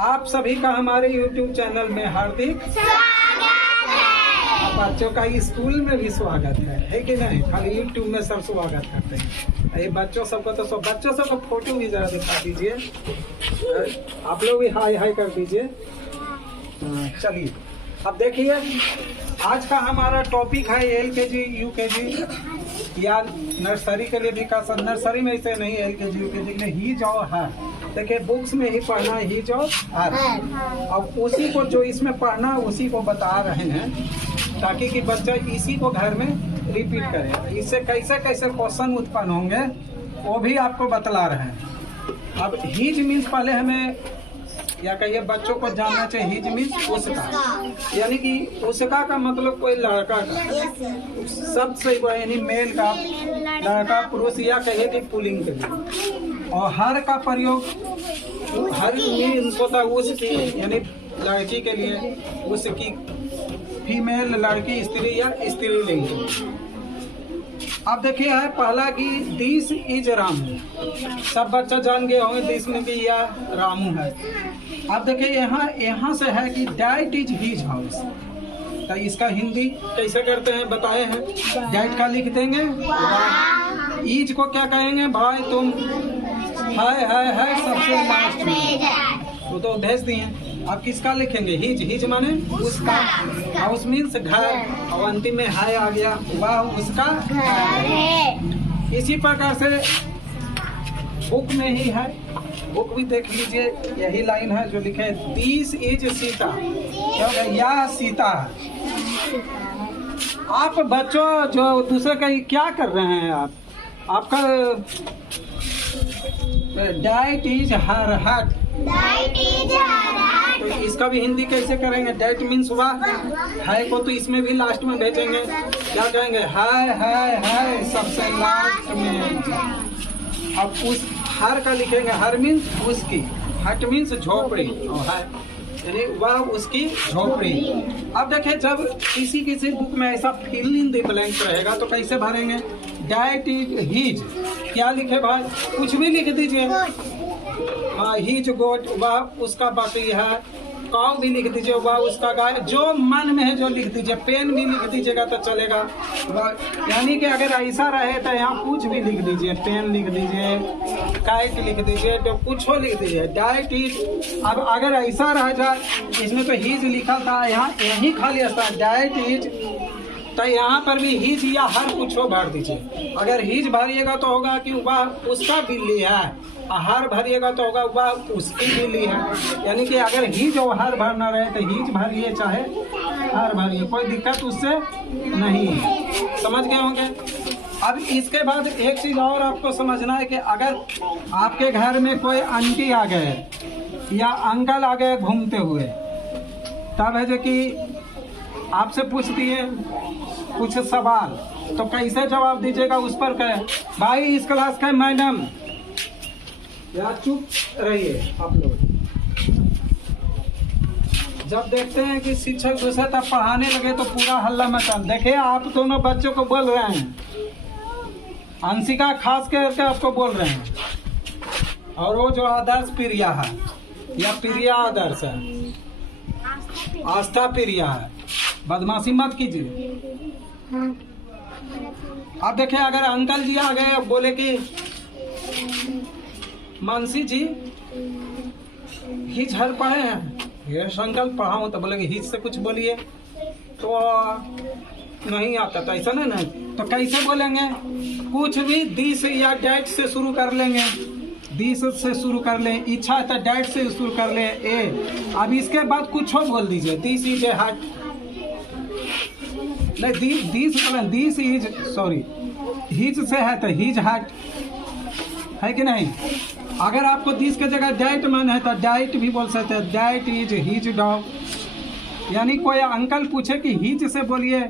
आप सभी का हमारे YouTube चैनल में हार्दिक स्वागत है। बच्चों का स्कूल में भी स्वागत है कि नहीं? खाली YouTube में सब स्वागत करते हैं। ये बच्चों सबको तो बच्चों सबको फोटो भी जरा दिखा दीजिए। आप लोग भी हाय हाय कर दीजिए। चलिए अब देखिए, आज का हमारा टॉपिक है LKG UKG या नर्सरी के लिए भी का नर्सरी में इसे नहीं, LKG UKG में ही जो है। देखिए बुक्स में ही पढ़ना ही जो है। अब उसी को जो इसमें पढ़ना उसी को बता रहे हैं ताकि कि बच्चा इसी को घर में रिपीट करे। इससे कैसे कैसे क्वेश्चन उत्पन्न होंगे वो भी आपको बतला रहे हैं। अब हीज मीन्स पहले हमें या कहिए बच्चों को जानना चाहिए। हीज मीन्स उसका, यानी कि उसका का मतलब कोई लड़का का, सबसे यानी मेल का, लड़का पुरुष या कहिए कि पुल्लिंग के लिए। और हर का प्रयोग हर मीन्स होता है उसकी, यानी लड़की के लिए, उसकी फीमेल लड़की, स्त्री या स्त्रीलिंग। अब देखिए है पहला कि दिस इज रामू। सब बच्चा जान गए होंगे दिस में कि यह रामू है। अब देखिए यहाँ से है कि डैट इज हिज हाउस। तो इसका हिंदी कैसे करते हैं बताए हैं। डैट का लिख देंगे, ईज को क्या कहेंगे भाई तुम है सबसे लास्ट में तो भेज दिए। अब किसका लिखेंगे? हिज माने उसका, हाउस मीन्स घर, और अंतिम में हाय आ गया, वह उसका घर है। इसी प्रकार से बुक में ही है, बुक भी देख लीजिए, यही लाइन है जो लिखे दिस इज सीता, यह सीता है। आप बच्चों जो दूसरे का क्या कर रहे हैं आपका डैट इज हर हट। तो इसका भी हिंदी कैसे करेंगे? डैट मीन्स वह है को तो इसमें भी लास्ट में भेजेंगे। क्या कहेंगे? है सबसे लास्ट में। अब उस हर का लिखेंगे, हर मीन्स उसकी, हट मीन्स झोपड़ी, और है यानी वह उसकी झोपड़ी। अब देखिए जब किसी बुक में ऐसा फिल इन द ब्लैंक रहेगा तो कैसे भरेंगे? डैट इज हिज, क्या लिखे भाई? कुछ भी लिख दीजिए। हाँ, हिज गोट, वह उसका बकरी है। काऊ भी लिख दीजिए, वह उसका गाय। जो मन में है जो लिख दीजिए। पेन भी लिख दीजिएगा तो चलेगा। यानी कि अगर ऐसा रहे तो यहाँ कुछ भी लिख दीजिए, पेन लिख दीजिए, काइट लिख दीजिए, तो कुछ हो लिख दीजिए। डाइट इज, अब अगर ऐसा रह जाए, इसमें तो हिज लिखा था, यहाँ यही खाली ऐसा डाइट इज, तो यहाँ पर भी हिज या हर कुछ हो भर दीजिए। अगर हिज भरिएगा तो होगा कि वह उसका बिल्ली है, हर भरिएगा तो होगा वह उसकी बिल्ली है। यानी कि अगर हिज और हर भरना रहे तो हिज भरिए चाहे हर भरिए, कोई दिक्कत उससे नहीं है। समझ गए होंगे? अब इसके बाद एक चीज और आपको समझना है कि अगर आपके घर में कोई आंटी आ गए या अंकल आ गए घूमते हुए, तब है जो कि आपसे पूछती है कुछ सवाल, तो कैसे जवाब दीजिएगा उस पर कहे भाई इस क्लास का मैडम, या चुप रहिए आप लोग। जब देखते हैं कि शिक्षक दूसरे तब पढ़ाने लगे तो पूरा हल्ला मचा। देखिए आप दोनों बच्चों को बोल रहे हैं, अंशिका खास करके आपको बोल रहे हैं, और वो जो आदर्श प्रिया है या प्रिया आदर्श है, आस्था प्रिया है, बदमाशी मत कीजिए। अब देखिए अगर अंकल जी आ गए बोले कि मानसी जी हिज हर पढ़े हैं, ये अंकल पढ़ाऊं, तो बोलेंगे हिज से कुछ बोलिए, तो नहीं आता तो ऐसा नहीं, तो कैसे बोलेंगे? कुछ भी दिस या डैट से शुरू कर लेंगे, दिस से शुरू कर ले, इच्छा है तो डैट से शुरू कर ले ए। अब इसके बाद कुछ हो बोल दीजिए, दिस इज ए हट, नहीं दिस इज, सॉरी हिज से है तो हिज हट है कि नहीं? अगर आपको दिस के जगह डैट मन है तो डैट भी बोल सकते हैं, डैट इज हिज डॉग। यानी कोई अंकल पूछे कि हिज से बोलिए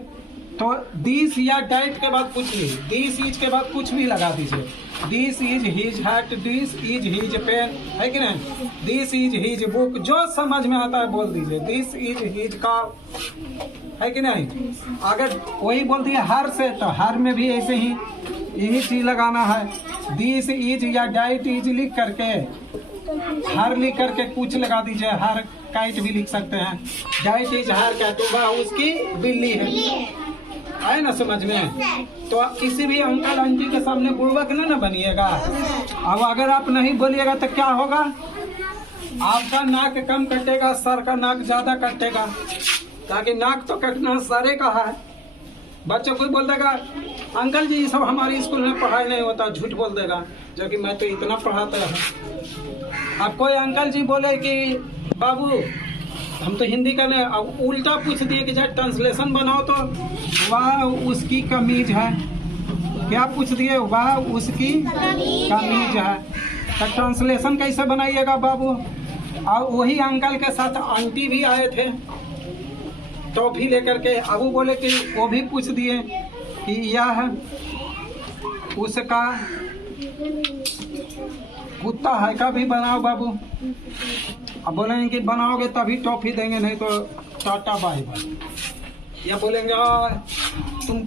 तो दिस या डैट के बाद कुछ भी, दिस इज के बाद कुछ भी लगा दीजिए। This is his hat, this is his pen, है कि नहीं? दिस इज हिज बुक, जो समझ में आता है बोल दीजिए। दिस इज हिज काउ, है कि नहीं? अगर वही बोल दिए हर से तो हर में भी ऐसे ही यही चीज लगाना है। दिस इज या डाइट इज लिख करके हर लिख करके कुछ लगा दीजिए, हर काइट भी लिख सकते हैं। डाइट इज हर कैट, वह उसकी बिल्ली है। आए ना समझ में? तो किसी भी अंकल आंटी के सामने बुड़बक ना बनिएगा। अब अगर आप नहीं बोलिएगा तो क्या होगा? आपका नाक कम कटेगा, सर का नाक ज्यादा कटेगा, ताकि नाक तो कटना सारे का है। बच्चों को बोल देगा अंकल जी सब हमारे स्कूल में पढ़ाई नहीं होता, झूठ बोल देगा, जो कि मैं तो इतना पढ़ाता हूँ। अब कोई अंकल जी बोले कि बाबू हम तो हिंदी का नहीं, अब उल्टा पूछ दिए कि जब ट्रांसलेशन बनाओ तो वाह उसकी कमीज है। क्या पूछ दिए? वाह उसकी कमीज है। तो ट्रांसलेशन कैसे बनाइएगा बाबू? और वही अंकल के साथ आंटी भी आए थे, टॉफी लेकर के। अब वो बोले कि वो भी पूछ दिए कि यह उसका कुत्ता है का भी बनाओ बाबू। अब बोलेंगे कि बनाओगे तभी टॉफी देंगे, नहीं तो टाटा बाय बाय। या बोलेंगे तुम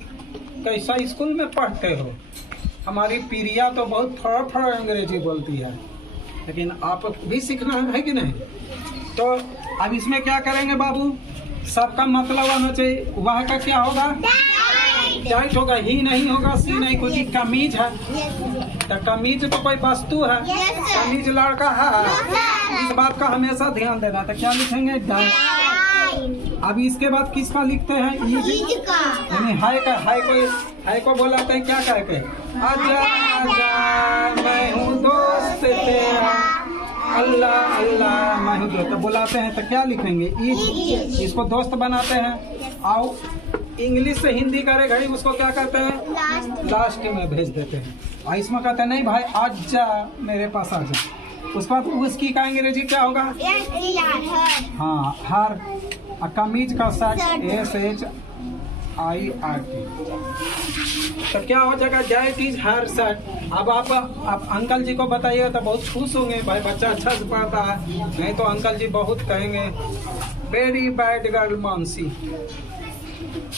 कैसा स्कूल में पढ़ते हो, हमारी पीरिया तो बहुत फड़ अंग्रेजी बोलती है, लेकिन आप भी सीखना है कि नहीं? तो अब इसमें क्या करेंगे बाबू? सबका मतलब आना चाहिए। वह का क्या होगा? डाइट होगा, ही नहीं होगा, सी नहीं, कुछ कमीज है। तो कमीज तो कोई वस्तु है, कमीज लड़का है। इस बात का हमेशा ध्यान देना। तो क्या लिखेंगे? डाइट। अब इसके बाद किसका लिखते हैं? ईज का, यानी हाय का। हाय को बोलाते हैं क्या कह के? आजा आजा मैं हूँ दोस्त तेरा, अल्लाह अल्लाह मैं हूँ दोस्त, तो बुलाते हैं। तो क्या लिखेंगे? ईज। इसको दोस्त बनाते हैं। आओ इंग्लिश से हिंदी करे घड़ी उसको क्या करते हैं? लास्ट में भेज देते हैं। और इसमें कहते हैं नहीं भाई आजा मेरे पास आजा। उसके बाद उसकी का अंग्रेजी क्या होगा? हाँ हर। कमीज का SHIRT। तो क्या हो जाएगा? Diet is her shirt. अब आप अंकल जी को बताइएगा तो बहुत खुश होंगे, भाई बच्चा अच्छा से पढ़ता है। नहीं तो अंकल जी बहुत कहेंगे वेरी बैड गर्ल मानसी,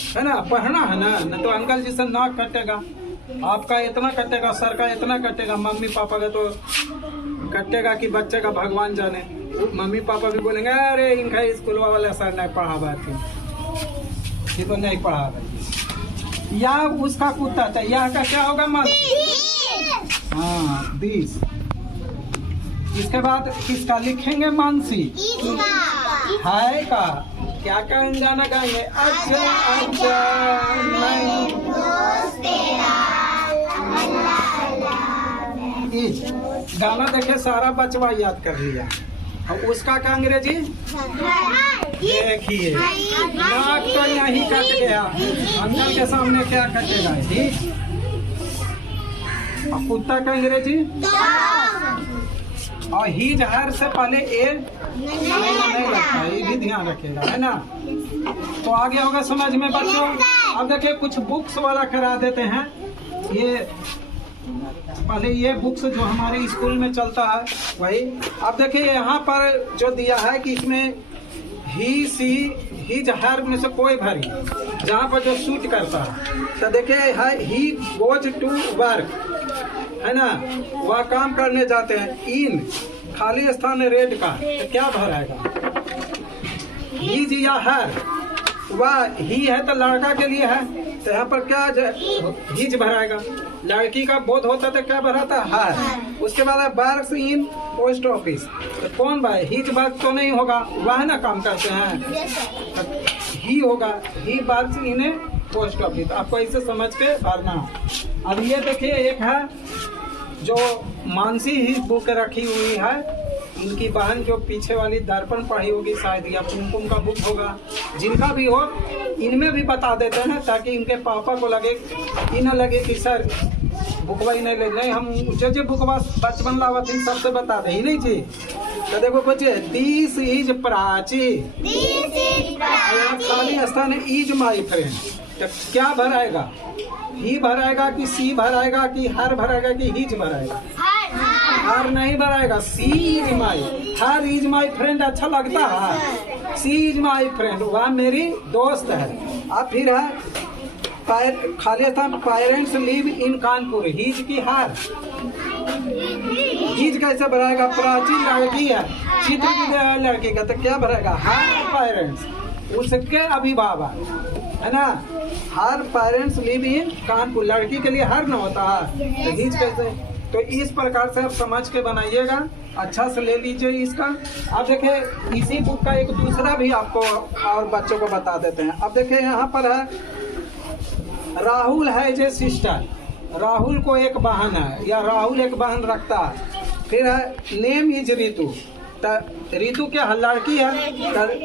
है ना? पढ़ना है ना, नहीं तो अंकल जी से नाक कटेगा, आपका इतना कटेगा, सर का इतना कटेगा, मम्मी पापा का तो कटेगा कि बच्चे का भगवान जाने। मम्मी पापा भी बोलेंगे अरे इनका स्कूल वाला सर नहीं पढ़ा थी, ये तो नहीं पढ़ा। या उसका कुत्ता था, यह का क्या होगा? हाँ 20। इसके बाद किसका लिखेंगे? मानसी। हाय का क्या कहेंगे? गाना गाएंगे अच्छा अच्छा मैं गाना देखे सारा बचवा याद कर लिया। अब उसका क्या अंग्रेजी? देखिए नाक तो नहीं कट गया, अंकल के सामने क्या कटेगा? ठीक। अब कुत्ता का अंग्रेजी? और ही जहर से पहले ए नहीं लगता, ये भी ध्यान रखेगा, है ना? तो आगे होगा समझ में बच्चों। अब देखिए कुछ बुक्स वाला करा देते हैं। ये पहले ये बुक्स जो हमारे स्कूल में चलता है वही। अब देखिए यहाँ पर जो दिया है कि इसमें ही सी ही हर में से कोई भरी जहाँ पर जो सूट करता है। तो देखिए है ही गोज टू वर्क, है ना? वह काम करने जाते हैं। इन खाली स्थान रेड का, तो क्या भराएगा? ही जी या हर। वह ही है तो लड़का के लिए है, तो यहाँ पर क्या हिज भराएगा? लड़की का बोध होता तो क्या भराता? हर। उसके बाद है वर्क्स इन पोस्ट ऑफिस, तो कौन भाई? हिज वर्क तो नहीं होगा, वह ना काम करते हैं, तो ही होगा he works in post office. आपको इसे समझ के भरना। अब ये देखिए एक है जो मानसी ही बुक रखी हुई है, इनकी बहन जो पीछे वाली दर्पण पढ़ी होगी शायद, या कुमकुम का बुक होगा, जिनका भी हो इनमें भी बता देते हैं ताकि इनके पापा को लगे कि न लगे कि सर बुकवा ही नहीं ले, नहीं हम जो बुकवा बचपन लावा थी सबसे बता दे ही नहीं जी। तो देखो बच्चे दिस इज प्राची, खाली स्थान इज माई फ्रेंड, तो क्या भराएगा? ही भराएगा कि सी भराएगा कि हर भराएगा कि हिज भराएगा? हर नहीं भराएगा, she is my. Her is my friend अच्छा लगता है, सी इज माई फ्रेंड, वह मेरी दोस्त है। अब फिर है खाली था parents live in Kanpur, his की हर, हीज कैसे भराएगा? प्राचीन लड़की है, चित्र भी दिया है लड़की का, तो क्या भरेगा? हर पेरेंट्स, उसके अभिभावक, है ना। हर पेरेंट्स लिव इन कानपुर, लड़की के लिए हर न होता है, तो हीज कैसे? तो इस प्रकार से आप समझ के बनाइएगा, अच्छा से ले लीजिए इसका। अब देखिए इसी बुक का एक दूसरा भी आपको और बच्चों को बता देते हैं। अब देखिए यहाँ पर है, राहुल है जो सिस्टर, राहुल को एक बहन है या राहुल एक बहन रखता है। फिर है नेम इज रितु, रितु क्या है? लड़की है,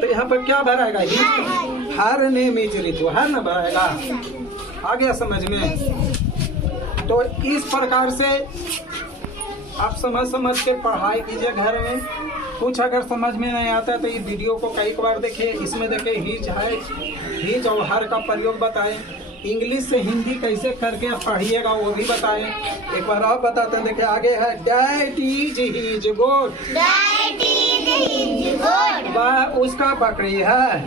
तो यहाँ पर क्या भराएगा? हर नेम इज रितु, हर न भराएगा। आ गया समझ में? तो इस प्रकार से आप समझ के पढ़ाई कीजिए घर में। कुछ अगर समझ में नहीं आता तो इस वीडियो को कई बार देखिए। इसमें देखिए हीज है, हीज और हर का प्रयोग बताएं। इंग्लिश से हिंदी कैसे करके पढ़िएगा वो भी बताएं। एक बार और बताते हैं, देखिए आगे है डैट इज हीज गोट, वह उसका बकरी है,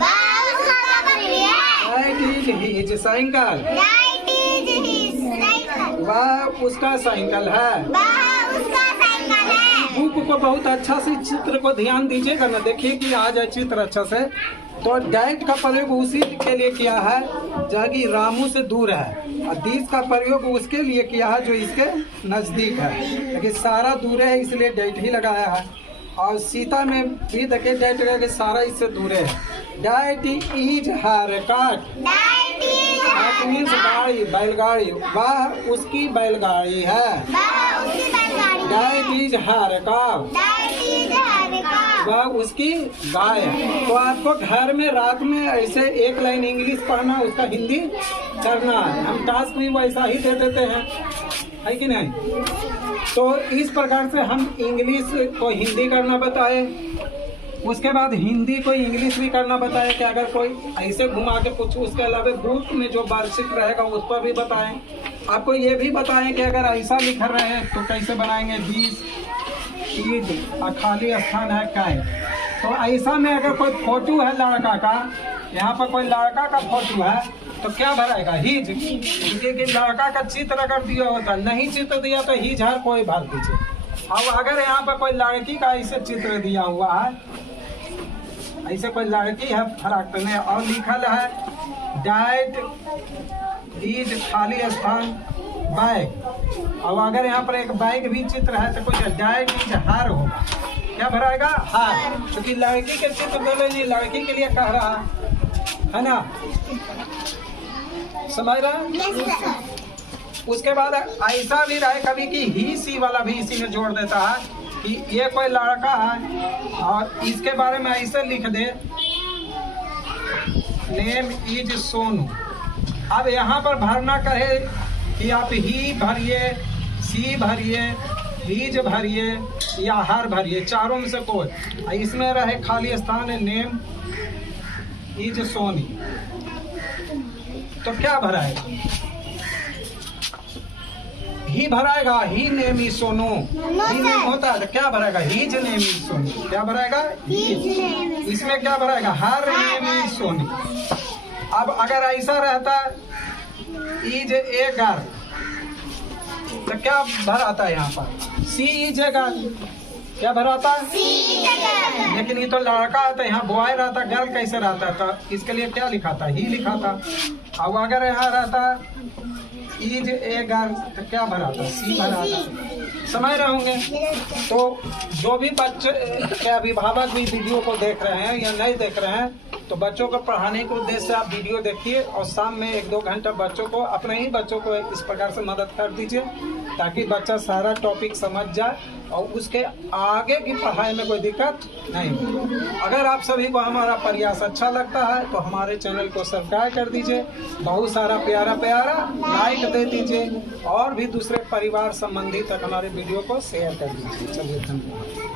डैट इज हीज साइकिल, वह उसका साइकिल है। बुक को बहुत अच्छा से चित्र को ध्यान दीजिएगा ना, देखिए कि आ जाए चित्र अच्छा से। तो डैट का प्रयोग उसी के लिए किया है जहाँ की रामू से दूर है, और दीज का प्रयोग उसके लिए किया है जो इसके नजदीक है, लेकिन सारा दूर है इसलिए डैट ही लगाया है। और सीता में भी देखिए डैट लगा, सारा इससे दूर है। डैट इज हर काट, मीन्स गाड़ी, बैलगाड़ी, वह उसकी बैलगाड़ी है। डैट इज हर काव, वह उसकी गाय है। तो आपको घर में रात में ऐसे एक लाइन इंग्लिश पढ़ना, उसका हिंदी करना है। हम टास्क भी वैसा ही दे देते हैं, है कि नहीं? तो इस प्रकार से हम इंग्लिश को हिंदी करना बताए, उसके बाद हिंदी को इंग्लिश भी करना बताए कि अगर कोई ऐसे घुमा के पूछे। उसके अलावा बुक में जो वार्षिक रहेगा उस पर भी बताएं। आपको ये भी बताएं कि अगर ऐसा लिख रहे हैं तो कैसे बनाएंगे। दिस ईद, खाली स्थान है काय। तो ऐसा में अगर कोई फोटो है लड़का का, यहाँ पर कोई लड़का का फोटो है तो क्या भराएगा? हीज, क्योंकि लड़का का चित्र अगर दिया होता, नहीं चित्र दिया तो हीज हर कोई भर दीजिए। अब अगर यहाँ पर कोई लड़की का ऐसे चित्र दिया हुआ है, ऐसे कोई लड़की है फराक में और लिखल है डैट इज खाली स्थान बैग, और अगर यहाँ पर एक बैग भी चित्र है तो कोई डैट इज हार होगा। क्या भराएगा? हार, क्योंकि लड़की के चित्र बोले नहीं, लड़की के लिए कह रहा है ना। समझ रहा? उसके बाद ऐसा भी रहे कभी कि ही सी वाला भी इसी में जोड़ देता है कि ये कोई लड़का है और इसके बारे में ऐसे लिख दे नेम इज सोनू। अब यहाँ पर भरना कहे कि आप ही भरिए, सी भरिए, हीज भरिए या हर भरिए, चारों में से कोई। इसमें रहे खाली स्थान है नेम इज सोनी, तो क्या भराएगा? ही भराएगा। He name is Sonu, he name होता है तो क्या भराएगा? His name is Sonu. क्या भराएगा? हीज। इसमें क्या भराएगा? Her name is Soni. अब अगर ऐसा रहता इज ए गर्ल तो क्या भराता है? यहाँ पर सी इज ए गर्ल, क्या भराता है? लेकिन ये तो लड़का है तो यहाँ बॉय रहता, गर्ल कैसे रहता? तो इसके लिए क्या लिखा था? ही लिखा था। अब अगर यहाँ रहता इज ए गर्ल तो क्या भराता? सी भराता। समझ रहे होंगे? तो जो भी बच्चे के अभिभावक भी वीडियो को देख रहे हैं या नहीं देख रहे हैं, तो बच्चों को पढ़ाने के उद्देश्य से आप वीडियो देखिए और शाम में 1-2 घंटा बच्चों को, अपने ही बच्चों को इस प्रकार से मदद कर दीजिए ताकि बच्चा सारा टॉपिक समझ जाए और उसके आगे की पढ़ाई में कोई दिक्कत नहीं हो। अगर आप सभी को हमारा प्रयास अच्छा लगता है तो हमारे चैनल को सब्सक्राइब कर दीजिए, बहुत सारा प्यारा प्यारा लाइक दे दीजिए और भी दूसरे परिवार संबंधी तक हमारे वीडियो को शेयर कर दीजिए। चलिए धन्यवाद।